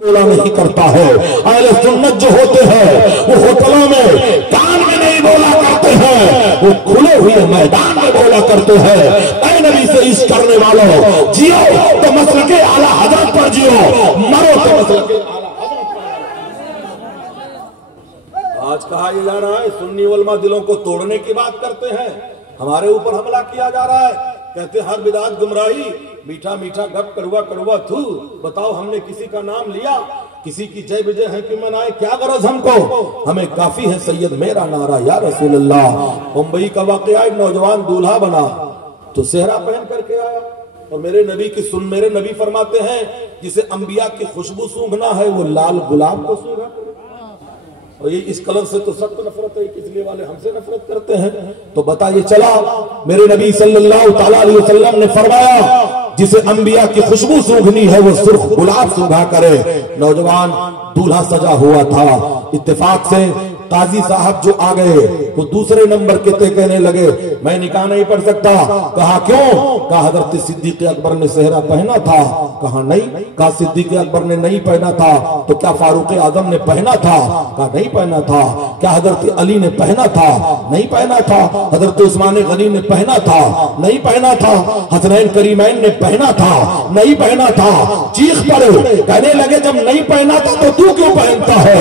बोला नहीं करता है। अहले सुन्नत जो होते हैं वो होटलों में कान में नहीं बोला करते हैं, वो खुले हुए मैदान में बोला करते हैं। ऐ नबी से इश्क करने वालों, जियो तो मसलके आला हजरत पर जियो, मरो तो मसलके आला हजरत पर। आज कहा जा रहा है सुन्नी उलमा दिलों को तोड़ने की बात करते हैं, हमारे ऊपर हमला किया जा रहा है। कहते हर बिदात गुमराही, मीठा मीठा गप, कड़वा कड़वा थू। बताओ हमने किसी का नाम लिया, किसी की जय विजय है कि मनाए, क्या गरज हमको? हमें काफी है सैयद मेरा नारा या रसूल अल्लाह। मुंबई का वाकया, एक नौजवान दूल्हा बना तो सेहरा पहन करके आया और मेरे नबी फरमाते हैं जिसे अंबिया की खुशबू सूंघना है वो लाल गुलाब को सूंघा। और ये इस कलर से तो सख्त नफरत है, इसलिए वाले हमसे नफरत करते हैं। तो बताइए चला, मेरे नबी सल्लल्लाहु अलैहि वसल्लम ने फरमाया जिसे अंबिया की खुशबू सूंघनी है वो सुर्ख गुलाब सूंघा करे। नौजवान दूल्हा सजा हुआ था, इत्तेफाक से काजी साहब जो आ गए वो दूसरे नंबर के थे, कहने लगे मैं निकाह नहीं पढ़ सकता। कहा क्यों? कहा हजरत सिद्दीक अकबर ने सेहरा पहना था। कहा नहीं। कहा सिद्दीक अकबर ने नहीं पहना था तो क्या फारूक आजम ने पहना था? कहा नहीं पहना था। क्या हजरत अली ने पहना था? नहीं पहना था। हजरत उस्मान गनी ने पहना था? नहीं पहना था। हसनैन करीमैन ने पहना था? नहीं पहना था। चीख पड़े, कहने लगे जब नहीं पहना था तो तू क्यों पहनता है?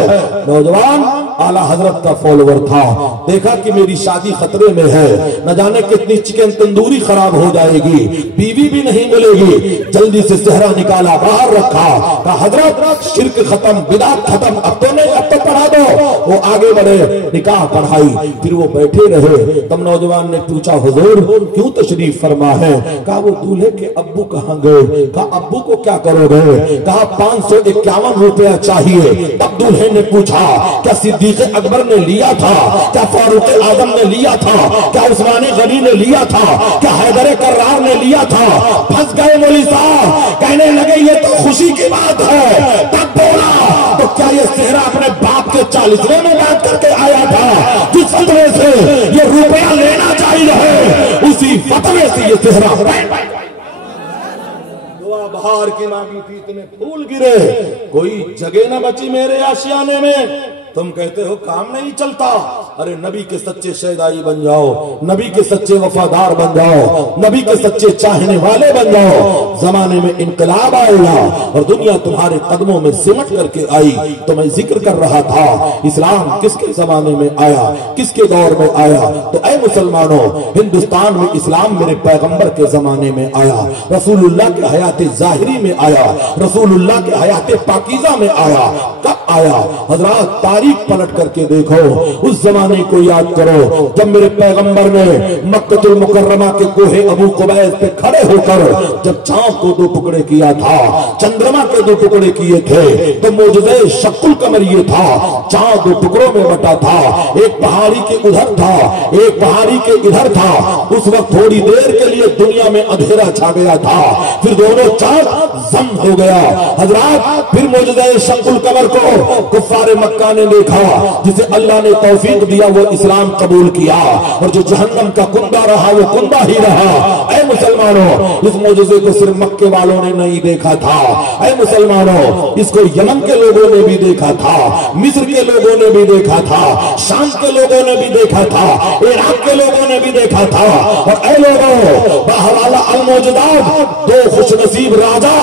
नौजवान आला हजरत का फॉलोवर था, देखा कि मेरी शादी खतरे में है, न जाने कितनी चिकन तंदूरी खराब हो जाएगी, बीवी भी नहीं मिलेगी। जल्दी से सेहरा निकाला, बाहर रखा, कहा हजरत शिर्क खत्म, बिदात खत्म, अब तो नहीं, अब तो पढ़ा दो। वो आगे बढ़े, निकाह पढ़ाई, फिर वो बैठे रहे। तब नौजवान ने पूछा हुजूर क्यों तशरीफ फरमा है? कहा वो दूल्हे के अब्बू कहाँ गए? कहा अब्बू को क्या करोगे? कहा 551 रुपया चाहिए। तब दूल्हे ने पूछा क्या सिद्दीक अकबर ने लिया था? क्या फारूक आजम ने लिया था? क्या उस्मान गनी ने लिया था? क्या हैदर कर्रार ने लिया था? फंस गए मौलवी साहब, कहने लगे ये तो खुशी की बात है। तब बोला तो क्या ये सेहरा अपने बाप के 40वें में बात करके आया था? जिस फतवे से ये रुपया लेना चाहिए है उसी फतवे से ये सेहरा बाहर की मांगी थी, इतने फूल गिरे, कोई जगह न बची मेरे आशियाने में। तुम कहते हो काम नहीं चलता, अरे नबी के सच्चे शहदाई बन जाओ, नबी के सच्चे वफादार बन जाओ, नबी के सच्चे चाहने वाले बन जाओ। जमाने में इनकलाब आएगा और दुनिया तुम्हारे कदमों में सिमट करके आई। तो मैं जिक्र कर रहा था इस्लाम किसके जमाने में आया, किसके दौर में आया? तो ऐ मुसलमानों, हिंदुस्तान में इस्लाम मेरे पैगंबर के जमाने में आया, रसूलुल्लाह के हयात जाहिरी में आया, रसूलुल्लाह के हयात पाकीज़ा में आया। कब आया? हजरात तारीख पलट करके देखो, उस जमाने को याद करो जब मेरे पैगंबर ने मक्कतुल मुकर्रमा के कोहे अबू कुबैस पे खड़े होकर जब चांद को 2 टुकड़े किया था, चंद्रमा के 2 टुकड़े किए थे, तो मौजूदे शक्कुल कमर ये था, चांद 2 टुकड़ों में बटा था। एक पहाड़ी के उधर था, एक पहाड़ी के इधर था। उस वक्त थोड़ी देर के लिए दुनिया में अंधेरा छा गया था, फिर दोनों चांद जम हो गया। हजरात फिर मौजूदे शक्कुल कमर को कुफ्फारे मक्का ने देखा, जिसे अल्लाह ने तौफीक दिया वो इस्लाम कबूल किया, और जो जहन्नम का कुंदा रहा वो कुंदा ही रहा। ऐ मुसलमानों, इस मौजूदे को सिर्फ मक्के वालों ने नहीं देखा था। ऐ मुसलमानों, इसको यमन के लोगों ने भी देखा था, मिस्र के लोगों ने भी देखा था, शाम के लोगों ने भी देखा था, इराक के लोगों ने भी देखा था। और ऐ लोगों, बहवाला अल-मौजूदात 2 खुशनसीब राजा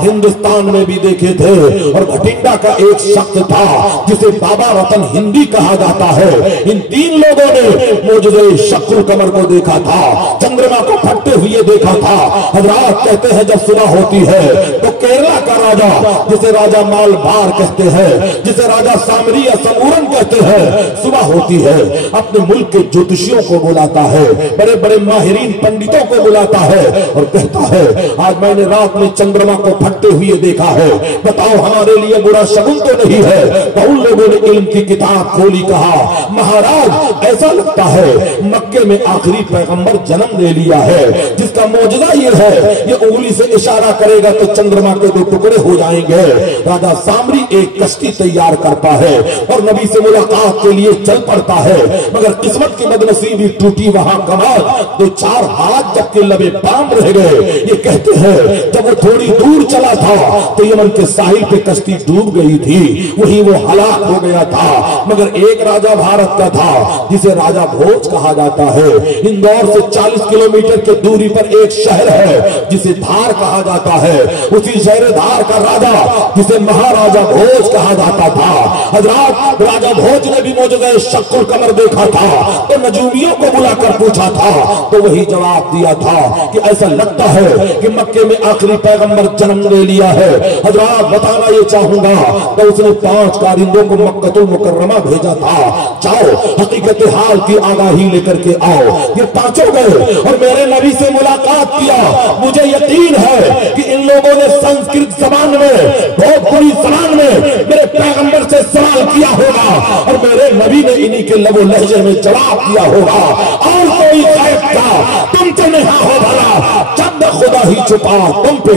हिंदुस्तान में भी देखे थे। और भटिंडा का एक शख्स था जिसे बाबा रतन हिंदी कहा जाता है। इन 3 लोगों ने मौजूदे शक्कुल कमर को देखा था, चंद्रमा को फटते हुए देखा था। हजरात कहते हैं जब सुबह होती है तो केरला का राजा, जिसे राजा मालबार कहते हैं, जिसे राजा सामरी या समूरन कहते हैं, सुबह होती है अपने मुल्क के ज्योतिषियों को बुलाता है, बड़े बड़े माहिरीन पंडितों को बुलाता है और कहता है आज मैंने रात में चंद्रमा को फटते हुए देखा है, बताओ हमारे लिए बुरा शगुन तो नहीं है? तो उन लोगों ने इल्म की किताब खोली, कहा महाराज ऐसा लगता है मक्के में आखिरी पैगंबर जन्म ले लिया है, जिसका मौजूदा ये है, ये उंगली से इशारा करेगा तो चंद्रमा के 2 टुकड़े हो जाएंगे। राजा सामरी एक कश्ती तैयार करता है और नबी से मुलाकात के लिए चल पड़ता है, मगर किस्मत की बदनसीबी टूटी वहां कमाल, दो चार हाथ जब के लबे पाम रह गए। ये कहते हैं जब वो थोड़ी दूर चला था तो यमन के साहिल पे कश्ती डूब गई थी, वही वो हलाक हो गया था। मगर एक राजा भारत का था जिसे राजा भोज कहा जाता है। इंदौर से 40 किलोमीटर की दूरी पर एक शहर है जिसे धार कहा जाता है। उसी शहर धार का राजा जिसे महाराजा भोज कहा जाता था। हजरात, राजा भोज ने भी मौजूद शक्कुल कमर देखा था तो नजूमियों को बुलाकर पूछा था, तो वही जवाब दिया था कि ऐसा लगता है कि मक्के में आखिरी पैगंबर जन्म ले लिया है। हजरात, बताना ये चाहूंगा तो उसने 5 कारिंदों को मक्कतुल मुकर्रमा भेजा था, जाओ हकीकत हाल की आगाही लेकर के आओ। ये पांचों गए और मेरे नबी से मुलाकात किया। मुझे यकीन है कि इन लोगों ने संस्कृत जबान में, बहुत बुरी जबान में मेरे पैगंबर से सवाल किया होगा और मेरे नबी ने इन्हीं के लबो लहजे में जवाब दिया होगा। और कोई गैब था तुम तो नहीं हो भला, जब खुदा ही छुपा तुम पे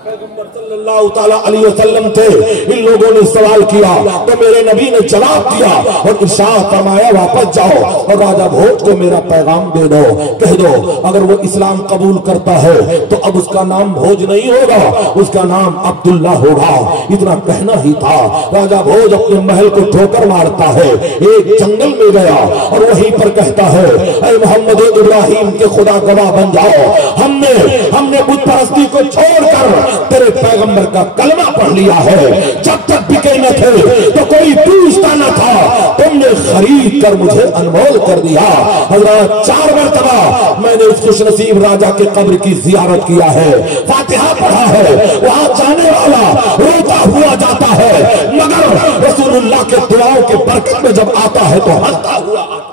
पैगंबर सल्लल्लाहु ताला अलैहि वसल्लम थे। इन लोगों ने सवाल किया तो मेरे नबी ने जवाब दिया और इरशाद फरमाया वापस जाओ और राजा भोज को मेरा पैगाम दे दो, कह दो अगर वो इस्लाम कबूल करता है तो अब उसका नाम भोज नहीं होगा, उसका नाम अब्दुल्ला होगा। इतना कहना ही था। राजा भोज अपने महल को ठोकर मारता है, एक जंगल में गया और वहीं पर कहता है, ऐ मोहम्मद इब्राहिम के खुदा गवाह बन जाओ, हमने बुत परस्ती को छोड़कर तेरे पैगंबर का कलमा पढ़ लिया है। जब तक बिके न थे तो कोई पूछता न था, तुमने खरीद कर मुझे अनमोल कर दिया। हजरत 4 मरतबा मैंने उस खुशनसीब राजा के कब्र की जियारत किया है, फातिहा पढ़ा है। वहां जाने वाला रोता हुआ जाता है, मगर रसूलुल्लाह के दुआओं के बरकत में जब आता है तो हंसता हुआ आता है।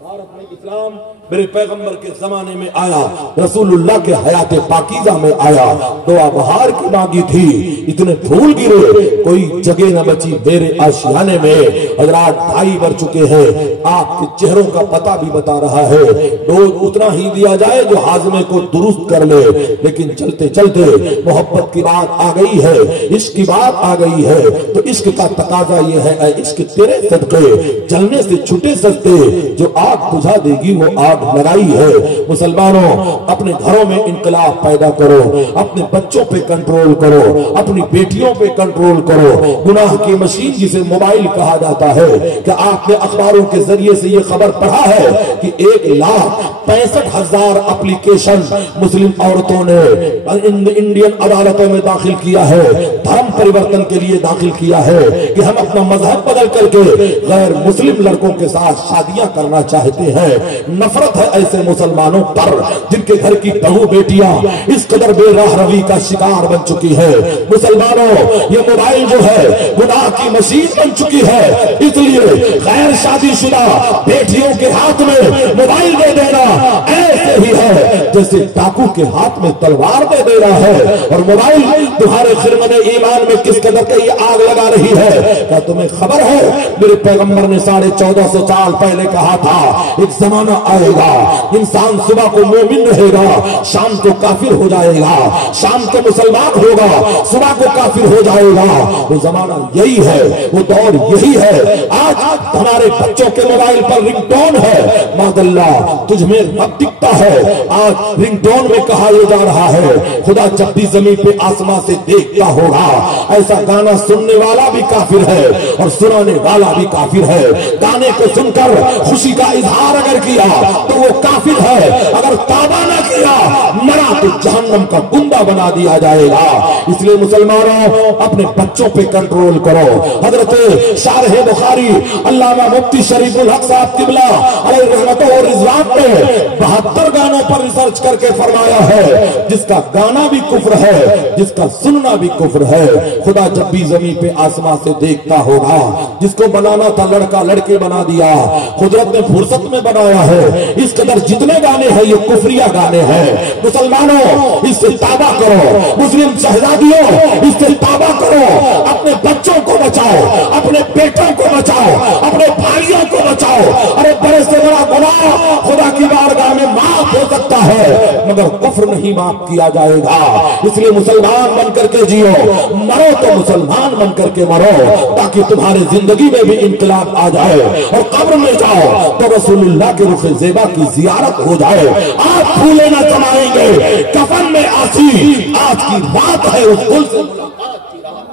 भारत में इस्लाम मेरे पैगंबर के जमाने में आया, रसूलुल्लाह के हयात पाकीज़ा में आया। दुआ बहार की मांगी थी, इतने फूल गिरे कोई जगह न बची मेरे आशियाने में। हजरात 2.5 बढ़ चुके हैं, आपके चेहरों का पता भी बता रहा है। डोज उतना ही दिया जाए जो हाजमे को दुरुस्त कर ले, लेकिन चलते चलते मोहब्बत की बात आ गई है, इश्क की बात आ गई है, तो इश्क का तकाजा ये है, इश्क तेरे सदके जलने से छुटे सस्ते, जो आग बुझा देगी वो आग लगाई है। मुसलमानों, अपने घरों में इंकलाब पैदा करो, अपने बच्चों पे कंट्रोल करो, अपनी बेटियों पे कंट्रोल करो। गुनाह की मशीन जिसे मोबाइल कहा जाता है, कि आपने अखबारों के जरिए से ये खबर पढ़ा है कि 1,65,000 एप्लीकेशन मुस्लिम औरतों ने इंडियन अदालतों में दाखिल किया है, धर्म परिवर्तन के लिए दाखिल किया है कि हम अपना मजहब बदल करके गैर मुस्लिम लड़कों के साथ शादियां करना चाहते हैं। नफरत है ऐसे मुसलमानों पर जिनके घर की बहू बेटियां इस कदर बेराह रवी का शिकार बन चुकी है। मुसलमानों, ये मोबाइल जो है गुनाह की मशीन बन चुकी है, इसलिए गैर शादीशुदा बेटियों के हाथ में मोबाइल दे देना ऐसे ही है जैसे डाकू के हाथ में तलवार दे देना है। और मोबाइल तुम्हारे खिरमने ईमान में किस कदर के ये आग लगा रही है। क्या तुम्हें खबर है मेरे पैगंबर ने 1450 साल पहले कहा था, एक जमाना आएगा इंसान सुबह को मोमिन रहेगा, शाम को काफिर हो जाएगा, शाम को मुसलमान होगा, सुबह को काफिर हो जाएगा। वो जमाना यही है, वो दौर यही है। आज हमारे बच्चों के मोबाइल पर रिंगटोन है, मादल्ला तुझ में रब दिखता है। आज रिंगटोन में कहा यह जा रहा है, खुदा जब भी जमीन पे आसमां से देखता होगा। ऐसा गाना सुनने वाला भी काफिर है और सुनाने वाला भी काफिर है। गाने को सुनकर खुशी का इजहार अगर किया तो वो काफिर है, अगर तौबा न किया मरा तो जहन्नम का गुंडा बना दिया जाएगा। इसलिए मुसलमानों, अपने बच्चों पे कंट्रोल करो। हजरत शारह बुखारी अल्लामा मुफ्ती शरीफुल हक साहब किबला अलैहि रहमत और रिजवान ने 72 गानों पर रिसर्च करके फरमाया है, जिसका गाना भी कुफ्र है, जिसका सुनना भी कुफ्र है। खुदा जब भी जमीन पे आसमां से देखता होगा, जिसको बनाना था लड़का लड़के बना दिया, कुदरत ने फुर्सत में बनाया है। इस कदर जितने गाने हैं ये कुफरिया गाने हैं। मुसलमानों, इससे तौबा करो। मुस्लिम शहजादियों, इससे तौबा करो। अपने बच्चों को बचाओ, अपने बेटों को बचाओ, अपने भाइयों को बचाओ। अरे बड़े से बड़ा गुनाह खुदा की बारगाह में माफ हो सकता है मगर कुफ्र नहीं माफ किया जाएगा। इसलिए मुसलमान बन करके जियो, मरो तो मुसलमान बन करके मरो, ताकि तुम्हारे जिंदगी में भी इनकलाब आ जाए और कब्र में जाओ तो रसूलुल्लाह के रुख ज़ेबा की जियारत हो जाए। आप फूले न जमाएंगे, कफन में आसी, आज की रात है उस गुल से मुलाकात की रात।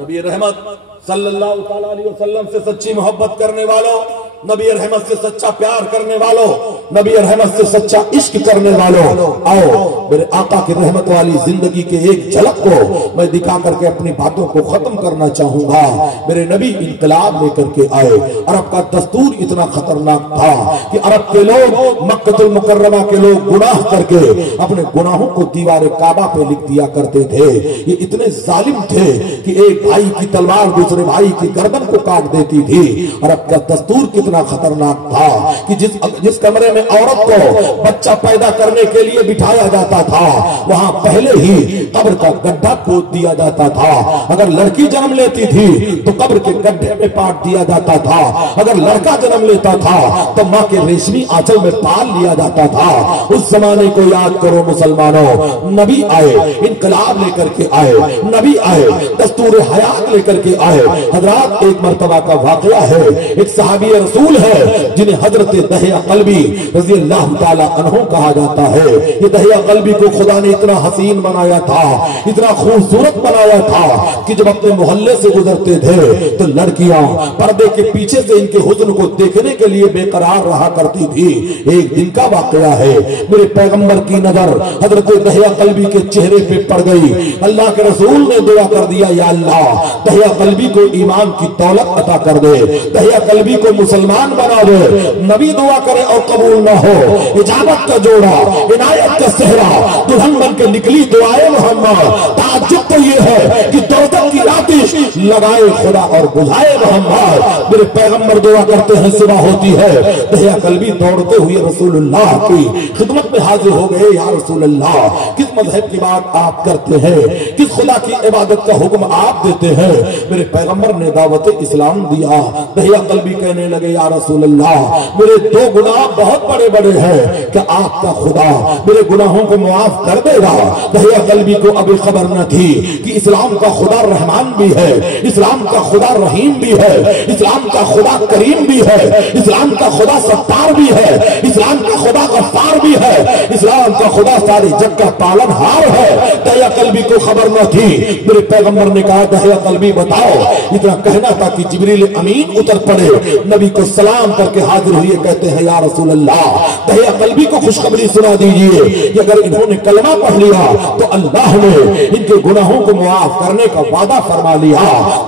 नबी रहमत सल्लल्लाहु ताला अलैहि वसल्लम से सच्ची मोहब्बत करने वालों, नबी रहमत से सच्चा प्यार करने वालों, नबी रहमत से सच्चा इश्क करने वालों, आओ मेरे आका की रहमत वाली जिंदगी के एक झलक को मैं दिखा करके अपनी बातों को खत्म करना चाहूंगा। मेरे नबी इनकलाब लेकर के आए। अरब का दस्तूर इतना खतरनाक था कि अरब के लोग, मक्कतुल मुकर्रमा के लोग गुनाह करके अपने गुनाहों को दीवार काबा पे लिख दिया करते थे। ये इतने जालिम थे कि एक भाई की तलवार दूसरे भाई की गर्दन को काट देती थी। अरब का दस्तूर कितना खतरनाक था कि जिस कमरे में औरत को बच्चा पैदा करने के लिए बिठाया जाता था, वहां पहले ही कब्र का गड्ढा खोद दिया जाता था। अगर लड़की जन्म लेती थी तो कब्र के गड्ढे में पाट दिया जाता था। अगर लड़का जन्म लेता था तो माँ के रेशमी आंचल में पाल लिया जाता था। उस जमाने को याद करो मुसलमानों। नबी आए, इनकलाब लेकर के आए, नबी आए, दस्तूर हयात लेकर के आए। हजरात, एक मर्तबा का वाकया है, एक सहाबी रसूल है जिन्हें हजरत दहिया कल्बी रज़ी अल्लाह ताला अन्हु कहा जाता है। ये दहिया कल्बी को खुदा ने इतना हसीन बनाया था, इतना खूबसूरत बनाया था कि जब अपने मोहल्ले से गुजरते थे तो लड़कियां पर्दे के पीछे से इनके हुस्न को देखने के लिए बेकरार रहा करती थी। एक दिन का वाकया है, मेरे पैगंबर की नजर हजरत दहिया कल्बी के चेहरे पे पड़ गई। अल्लाह के रसूल ने दुआ कर दिया, या अल्लाह दहिया कल्बी को ईमान की दौलत अता कर दे, दहिया कल्बी को मुसलमान बना दे। नबी दुआ करे और कबूल न हो, इजाबत का जोड़ा, इनायत का सेहरा, दुल्हन बन के निकली दुआए मोहम्मद। ताज्जुब तो ये है कि दौलत की आतिश लगाए खुदा और बुझाए मोहम्मद। मेरे पैगंबर दुआ करते हैं, सुबह होती है, दहिया कल्बी दौड़ते हुए रसूलुल्लाह की खिदमत में हाजिर हो गए। या रसूलुल्लाह, किस मजहब की बात आप करते हैं, किस खुदा की इबादत का हुक्म आप देते हैं? मेरे पैगंबर ने दावत इस्लाम दिया। दहिया कल्बी कहने लगे, या रसूलुल्लाह, मेरे दो गुनाह बहुत बड़े बड़े हैं, क्या आपका खुदा मेरे गुनाहों को मुआफ कर देगा? दहिया कल्बी को अभी खबर न थी कि इस्लाम का खुदा रहमान भी है, इस्लाम का खुदा रहीम भी है, इस्लाम का खुदा करीम भी है, इस्लाम का खुदा सत्तार भी है, इस्लाम का खुदा गफ्फार भी है, इस्लाम का खुदा सारे जग का पालनहार है। दहिया कल्बी को खबर न थी। मेरे पैगंबर ने कहा, दहिया कल्बी बताओ। इतना कहना था कि जिब्रील अमीन उतर पड़े, नबी को सलाम करके हाजिर हुए, कहते हैं, या रसूल अल्लाह, दहिया कल्बी को खुशखबरी सुना दीजिए कि अगर इन्होंने कलमा पढ़ लिया तो अल्लाह ने इनके गुनाहों को मुआफ करने का वादा फरमा लिया।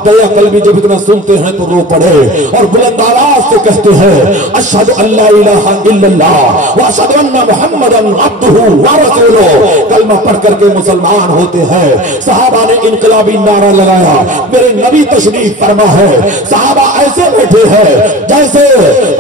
दहिया कल्बी जब इतना सुनते हैं तो रो पड़े और बुलंद आवाज से कहते हैं, अशहदु अल्ला इलाहा इल्लल्लाह व अशहदु अन्ना मुहम्मदन अब्दुहु व रसूलुहु। कलमा पढ़ करके मुसलमान होते हैं। सहाबा ने इनकलाबी नारा लगाया। मेरे नबी तशरीफ फरमा है, सहाबा ऐसे बैठे हैं जैसे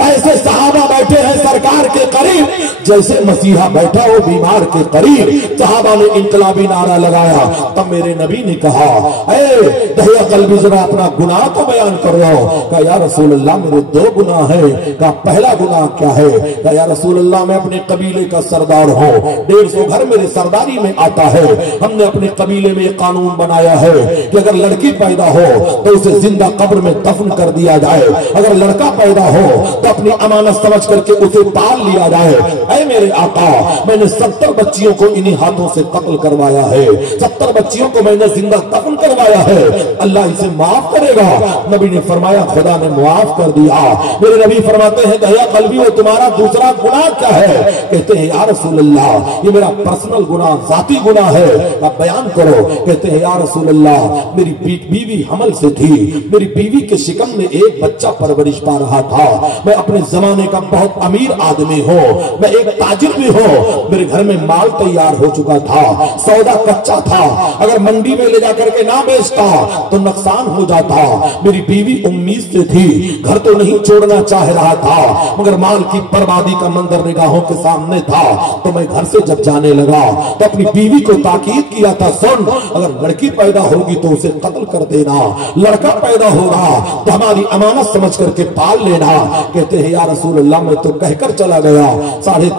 ऐसे सहाबा बैठे हैं सरकार के करीब, जैसे मसीहा बैठा हो बीमार के करीब। सहाबा ने इनकलाबी नारा लगाया। तब मेरे नबी ने कहा, ए दहिया कल्बी, जरा अपना गुनाह तो बयान कर रहा हो। कहा, या रसूल अल्लाह, मेरे दो गुनाह है। कहा, पहला गुनाह क्या है? कहा, या रसूल अल्लाह, मैं अपने कबीले का सरदार हूँ, 150 घर मेरे सरदारी में आता है। हमने अपने कबीले में एक कानून बनाया है कि अगर लड़की पैदा हो तो उसे जिंदा कब्र में दफन कर दिया जाए, अगर लड़का पैदा हो तो अपनी अमानत समझ करके उसे पाल लिया जाए। ऐ मेरे आका, मैंने 70 बच्चियों को इन्हीं हाथों से कत्ल करवाया है, 70 बच्चियों को मैंने जिंदा दफन करवाया है, अल्लाह इसे माफ करेगा? नबी ने फरमाया, खुदा ने माफ कर दिया। मेरे नबी फरमाते हैं, दहिया कल्बी, वो तुम्हारा दूसरा गुनाह क्या है? कहते हैं, या रसूल अल्लाह, ये मेरा पर्सनल गुनाह, जाती गुनाह है। आप बयान करो। कहते हैं, या रसूल अल्लाह, मेरी बीवी हमल से थी, मेरी बीवी के शिकम में एक बच्चा परवरिश पा रहा था। मैं अपने जमाने का बहुत अमीर आदमी हूँ, मैं एक ताजिर भी हूँ। मेरे घर में माल तैयार हो चुका था, सौदा कच्चा था, अगर मंडी में ले जाकर के ना बेचता तो नुकसान हो जाता। मेरी बीवी उम्मीद से थी, घर तो नहीं छोड़ना चाह रहा था, मगर माल की बर्बादी का मंजर निगाहों के सामने था। तो मैं घर से जब जाने लगा तो अपनी बीवी को ताकीद किया था, सुन, अगर लड़की पैदा होगी तो उसे कत्ल कर देना, लड़का पैदा होगा तो हमारी अमानत समझ करके पाल लेना। कहते हैं, या रसूल अल्लाह, मैं तो कहकर चला गया,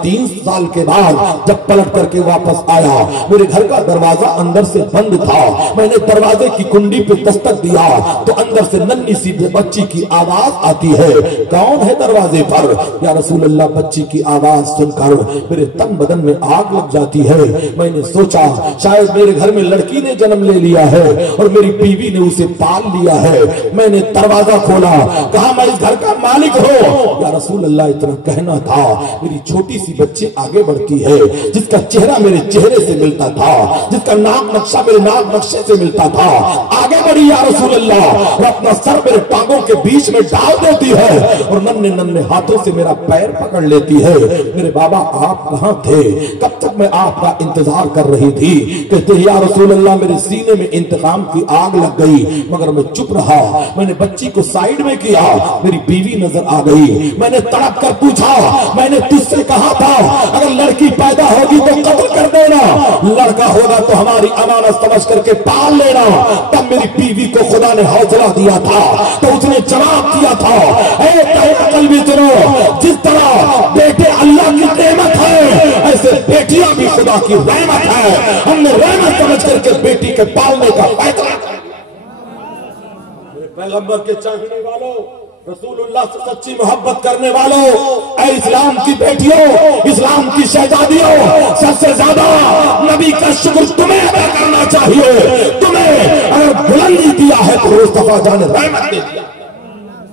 3 साल के बाद जब पलट करके वापस आया, मेरे घर का दरवाजा अंदर से बंद था। मैंने दरवाजे की कुंडी पे दस्तक दिया तो अंदर से नन्ही सी बच्ची की आवाज आती है, कौन है दरवाजे पर? या रसूल अल्लाह, बच्ची की आवाज सुनकर मेरे तन बदन में आग लग जाती है। मैंने सोचा शायद मेरे घर में लड़की ने जन्म ले लिया है और मेरी बीवी ने उसे पाल लिया है। मैंने दरवाजा खोला, कहा मैं इस घर का मालिक हूँ। या रसूल अल्लाह, इतना कहना था। मेरी छोटी सी बच्ची आगे बढ़ती है, जिसका चेहरा मेरे चेहरे से मिलता था, जिसका नाक नक्शा मेरे नाक नक्शे से मिलता था, आगे बढ़ी या रसूल अल्लाह, और अपना सर मेरे टांगों के बीच में डाल देती है और नन्हे नन्हे हाथों से मेरा पैर पकड़ लेती है। मेरे बाबा आप कहाँ थे? कब तक मैं आपका इंतजार कर रही थी? कहते हैं या रसूल अल्लाह, मेरे सीने में इंतकाम की आग लग गई, मगर मैं चुप रहा। मैंने बच्ची को साइड में किया, मेरी बीवी नजर आ गई। मैंने तड़प कर पूछा, मैंने तुझसे कहा था अगर लड़की पैदा होगी तो कत्ल कर देना, लड़का होगा तो हमारी अमानत समझ करके पाल लेना। तब मेरी बीवी को खुदा ने हौसला दिया था तो उसने जवाब दिया था, कल्बी सुनो, जिस तरह बेटे अल्लाह की नेमत है ऐसे बेटियां भी खुदा की रहमत है। हमने रहमत समझ करके बेटी के पालने का फैसला किया। मेरे पैगंबर के चाहने वालों, रसूलुल्लाह से सच्ची मोहब्बत करने वालों, ऐ इस्लाम की बेटियों, इस्लाम की शहजादियों, सबसे ज्यादा नबी का शुक्र तुम्हें अदा करना चाहिए। तुम्हें अगर बुलंदी दिया है तो मुस्तफा जान रहमत दे दिया।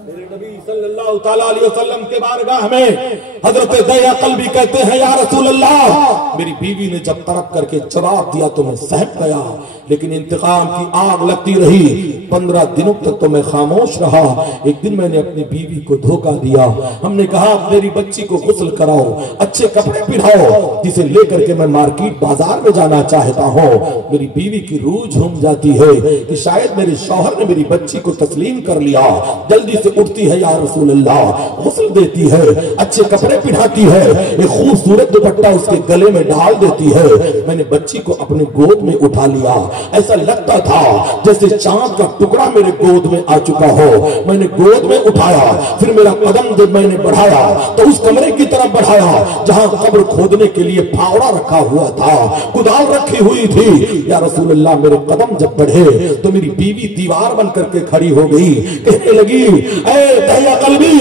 मेरे नबी सल्लल्लाहु तआला अलैहि वसल्लम के बारगाह में हजरत दया कल्बी कहते हैं, या रसूल अल्लाह, मेरी बीवी ने जब तड़प करके जवाब दिया तो मैं सहम गया, लेकिन इंतकाम की आग लगती रही। 15 दिनों तक तो मैं खामोश रहा। एक दिन मैंने अपनी बीवी को धोखा दिया। हमने कहा मेरी बच्ची को गुस्ल कराओ, अच्छे कपड़े पहनाओ, जिसे लेकर के मैं मार्केट बाजार में जाना चाहता हूँ। मेरी बीवी की रूह झूम जाती है कि शायद मेरे शौहर ने मेरी बच्ची को तस्लीम कर लिया। जल्दी से उठती है, या रसूल अल्लाह, गुस्ल देती है, अच्छे कपड़े पहनाती है, एक खूबसूरत दुपट्टा उसके गले में डाल देती है। मैंने बच्ची को अपने गोद में उठा लिया। ऐसा लगता था जैसे चांद का टुकड़ा मेरे गोद में आ चुका हो। मैंने गोद में उठाया, फिर मेरा कदम जब मैंने बढ़ाया तो उस कमरे की तरफ बढ़ाया जहां कब्र खोदने के लिए फावड़ा रखा हुआ था, कुदाल रखी हुई थी। या रसूल अल्लाह, मेरे कदम जब बढ़े तो मेरी बीवी दीवार बन करके खड़ी हो गई, कहने लगी, ऐ दया कल्बी,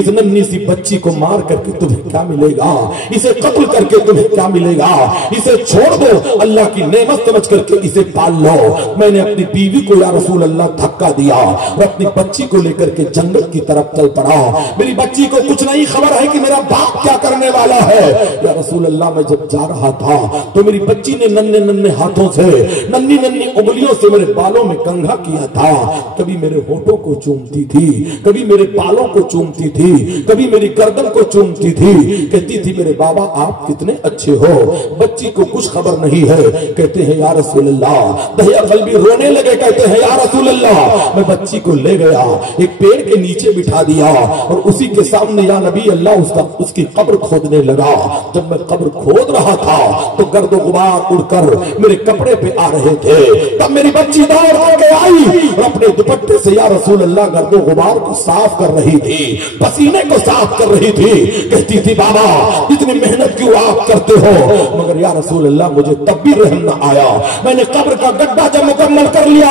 इस नन्ही सी बच्ची को मार करके तुम्हें क्या मिलेगा? इसे कत्ल करके तुम्हें क्या मिलेगा? इसे छोड़ दो, अल्लाह की नेमत समझ करके इसे पाल लो। मैंने अपनी बीवी को या रसूल अल्लाह धक्का दिया और अपनी बच्ची को लेकर के जंगल की तरफ चल पड़ा। मेरी बच्ची को कुछ नहीं खबर है कि मेरा बाप क्या करने वाला है। या रसूल अल्लाह, मैं जब जा रहा था तो मेरी बच्ची ने नन्हे नन्हे हाथों से, नन्ही नन्ही उंगलियों से मेरे बालों में कंघा किया था। कभी मेरे होठों को चूमती थी, कभी मेरे बालों को चूमती थी, कभी मेरी गर्दन को चूमती थी। कहती थी, मेरे बाबा आप कितने अच्छे हो। बच्ची को कुछ खबर नहीं है। कहते हैं, या रसूल अल्लाह, दहिया कल्बी रोने लगे। कहते हैं, या रसूल अल्लाह, मैं बच्ची को ले गया, एक पेड़ के नीचे बिठा दिया और उसी के सामने या नबी अल्लाह उसकी कब्र खोदने लगा। जब मैं कब्र खोद रहा था तो गर्द गुबार उड़कर मेरे कपड़े पे आ रहे थे। तब मेरी बच्ची दौड़ के आई और अपने दुपट्टे से या रसूल अल्लाह गर्द गुबार को साफ कर रही थी, पसीने को साफ कर रही थी। कहती थी, बाबा इतनी मेहनत क्यों आप करते हो? मगर या रसूल अल्लाह, मुझे तब भी रहम न आया। मैंने कब्र का गड्ढा जब मुकम्मल कर लिया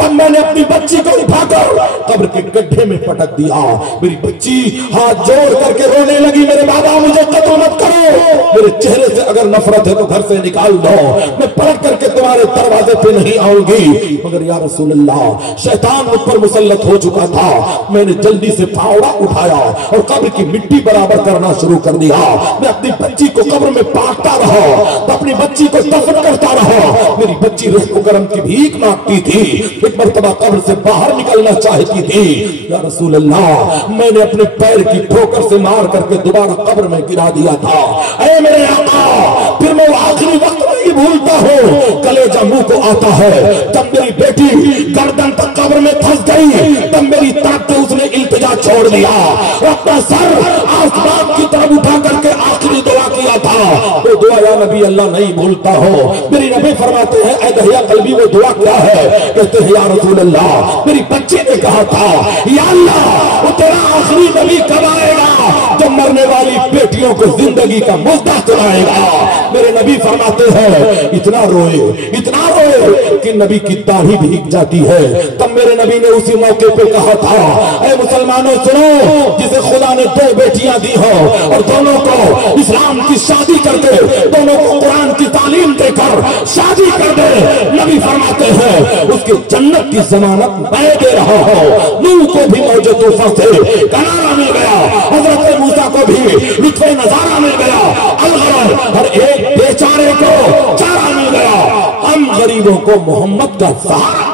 तब मैंने अपनी बच्ची को उठाकर कब्र के गड्ढे में पटक दिया। मेरी बच्ची हाथ जोड़ करके रोने लगी, मेरे बाबा मुझे कत्ल मत करो, मेरे चेहरे से अगर नफरत है तो घर से निकाल दो, मैं पलट करके तुम्हारे दरवाजे पे नहीं आऊंगी। मगर या रसूल अल्लाह, शैतान मुझ पर मुसल्लत हो चुका था। मैंने जल्दी से फावड़ा उठाया और कब्र की मिट्टी बराबर करना शुरू कर दिया। मैं अपनी बच्ची को कब्र में पाटता रहा तो अपनी बच्ची को दफन करता रहा। मेरी बच्ची रहम करम की भीख मांगती थी, एक मर्तबा कब्र से बाहर निकलना चाहती थी। या रसूल अल्लाह, मैंने अपने पैर की ठोकर से मार करके दोबारा कब्र में गिरा दिया था। ऐ मेरे आका, फिर मैं आखिरी वक्त नहीं भूलता हूँ, कलेजा मुंह को आता है। जब मेरी बेटी गर्दन तक कब्र में फंस गई तब मेरी तरफ से उसने इल्तिजा छोड़ दिया, अपना सर आसमान की तरफ उठा करके आखिरी दुआ की, کیا تھا وہ دعا یا نبی اللہ نہیں بھولتا ہو. میری نبی فرماتے ہیں اے دہیا قلبی وہ دعا کیا ہے؟ کہتے ہیں یا رسول اللہ میری بچی نے کہا تھا یا اللہ وہ تیرا آخری نبی کب آئے گا جب مرنے والی بیٹیوں کو زندگی کا مزدہ سنائے گا. میرے نبی فرماتے ہیں اتنا روئے کہ نبی کی داڑھی بھیگ جاتی ہے. تب میرے نبی نے اسی موقع پہ کہا تھا اے مسلمانوں سنو جسے خدا نے 2 بیٹیاں دی ہو اور دونوں کو اسلام کی شادی کر دے, دونوں کو قرآن کی تعلیم دے کر شادی کر دے, نبی فرماتے ہیں اس کی جنت کی ضمانت میں دے رہا ہوں. نوح کو بھی موج طوفان سے کنارہ مل گیا, حضرت موسیٰ کو بھی لطف نظارہ مل گیا, الغرض ہر ایک بیچارے کو چارہ مل گیا. ہم غریبوں کو محمد کا سہارا